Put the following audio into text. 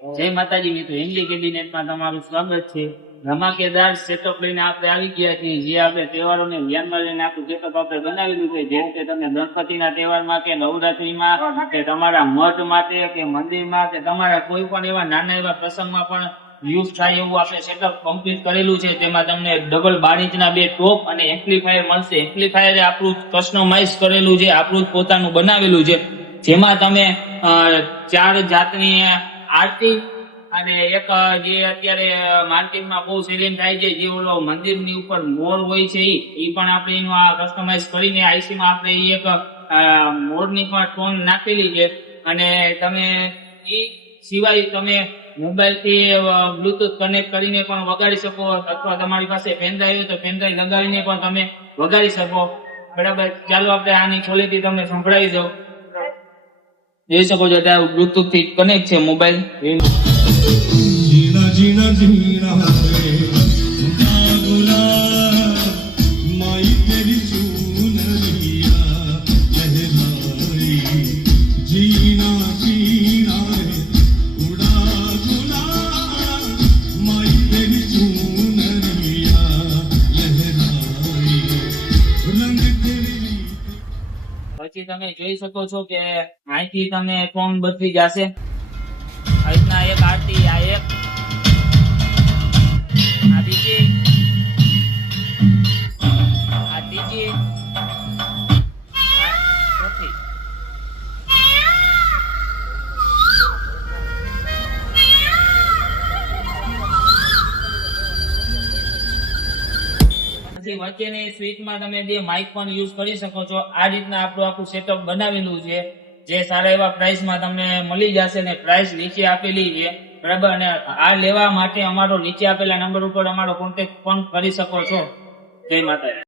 જય માતાજી મિત્રો, હિન્દી કેબિનેટમાં તમારું સ્વાગત છે. ધમાકેદાર સેટઅપ લઈને આપણે આવી ગયા છીએ. જે આપણે તહેવારોને ધ્યાનમાં લઈને આપણું સેટઅપ આપણે બનાવેલું છે. જેમ કે તમે ગણપતિના તહેવારમાં કે નવરાત્રીમાં કે તમારા મઠ માટે કે મંદિરમાં કે તમારા કોઈ પણ એવા નાના એવા પ્રસંગમાં પણ યુઝ થાય એવું આપણે સેટઅપ કમ્પ્લીટ કરેલું છે. તેમાં તમને ડબલ 12 ઇંચના બે ટોપ અને એમ્પ્લીફાયર મળશે. એમ્પ્લીફાયર આપણું કસ્ટમાઇઝ કરેલું છે, આપણું પોતાનું બનાવેલું છે. જેમાં તમે 4 જાતની આરતી અને એક જે અત્યારે માર્કેટમાં બહુ સેલિંગ થાય છે, જે ઓલો મંદિરની ઉપર મોર હોય છે, એ પણ આપણે એનું આ કસ્ટમાઇઝ કરીને આઈસીમાં આપણે એક મોરની પણ ટોન નાખેલી છે. અને તમે એ સિવાય તમે મોબાઈલથી બ્લુટૂથ કનેક્ટ કરીને પણ વગાડી શકો, અથવા તમારી પાસે પેનડ્રાઈવ હોય તો પેનડ્રાઈવ લગાવીને પણ તમે વગાડી શકો. બરાબર, ચાલો આપણે આની ક્વોલિટી તમને સંભળાવી દઉં. જોઈ શકો છો ત્યાં બ્લુટૂથ થી કનેક્ટ છે મોબાઈલ. જીણા જીણા જીણા માઈ તેરી ચૂનરિયા લહેરાઈ જીણા જીણા ઉડા ગુલા માઈ તેરી ચૂનરિયા લહેરાઈ રંગ તેરી. પછી તમે જોઈ શકો છો કે અહીંથી તમે ટોન બદલી જશે. આ રીતના એક આરતી, આ એક, આ બીજી, આ ત્રીજી, આ ચોથી. પછી વચ્ચેની સ્વિચમાં તમે બે માઇક પણ યુઝ કરી શકો છો. આ રીતના આપણું આખું સેટઅપ બનાવેલું છે, જે સારા એવા પ્રાઇસમાં તમને મળી જશે. ને પ્રાઇસ નીચે આપેલી છે, બરાબર. અને આ લેવા માટે અમારો નીચે આપેલા નંબર ઉપર અમારો કોન્ટેક્ટ પણ કરી શકો છો. જય માતાજી.